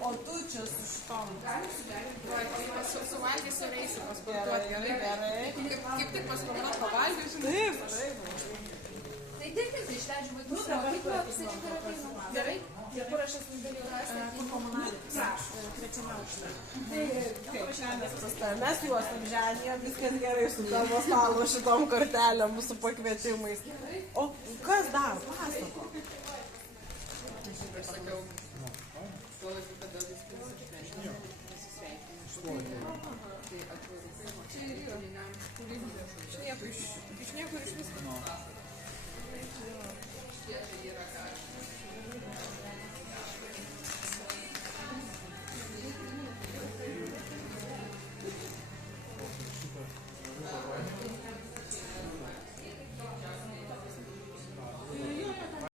O tu čia su šitom. Suvalgysiu ir eisiu pasportuoti. Gerai. Kaip tik pasportuoti pavalgysiu. Taip. Tai dėkis, išleidžiu vaikus į mokyklą, apsirinkai ir ateinu. Gerai? Ir kur aš esu dalyvauju? Kur komunalis? Trečiame aukšte. Mes juos apženijom, viskas gerai su tavo stalo šitom kortelėm, su pakvietimais. O kas dar? Pasako. Aš sakiau, tuo laiku, kada viskas pasisveikinu. Tai atvarukai, čia ir yra. Iš niekur iš visko. Čia yra ką.